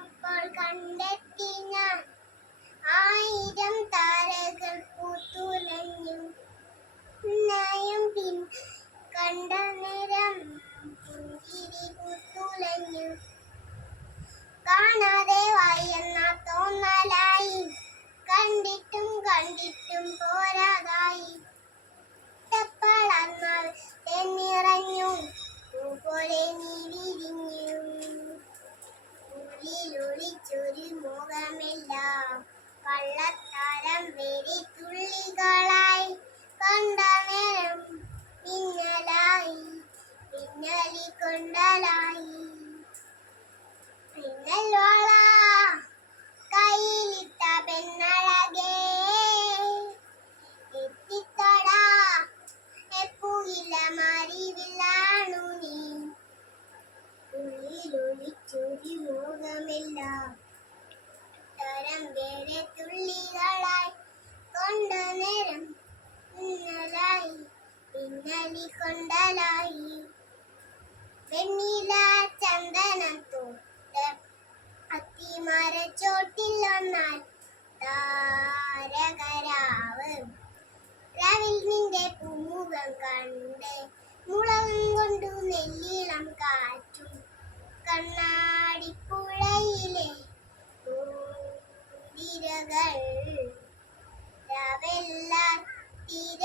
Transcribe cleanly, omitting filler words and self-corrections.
അപ്പോൾ കണ്ടെത്തി ഞാൻ ആയിരം താരകൾ പൂത്തുലഞ്ഞു. നയം പിൻ കണ്ട നേരം പുഞ്ചിരി പൂത്തുലഞ്ഞു. കാണാതെ വായെന്ന തോന്നലായി, കണ്ടിട്ടും കണ്ടിട്ടും പോരാതായി. വളർന്നാൽ തെന്നിറഞ്ഞു, പൂപോലെ നീ വിരിഞ്ഞു. ഉള്ളിലൊളിച്ചൊരു മുഖമെല്ലാം കള്ളത്താരം വെറിത്തുള്ളികളായി. കണ്ട നേരം മിന്നലായി, മിന്നലി കൊണ്ടലായി. മിന്നൽ വള കയ്യിലിട്ട പെണ്ണഴകേ, എത്തിത്തടാ എപ്പുകില്ല മറിവിലാണു നീ. ഉള്ളിലൊളിച്ചൊരു മുഖമെല്ലാം തരം വേറെ തുള്ളികളായി. കൊണ്ട നേരം മിന്നലായി, മിന്നലി കൊണ്ടലായി. വെണ്ണില ചന്ദനം തൊട്ട് അത്തിമരച്ചോട്ടിൽ വന്നാൽ താരകരാവ്. രാവിൽ നിന്റെ പൂമുഖം കണ്ട് മുളകും കൊണ്ടു നെല്ലിളം കാറ്റും. കണ്ണാടിപ്പുഴയിലെ പൂന്തിരകൾ രാവെല്ലാം തിര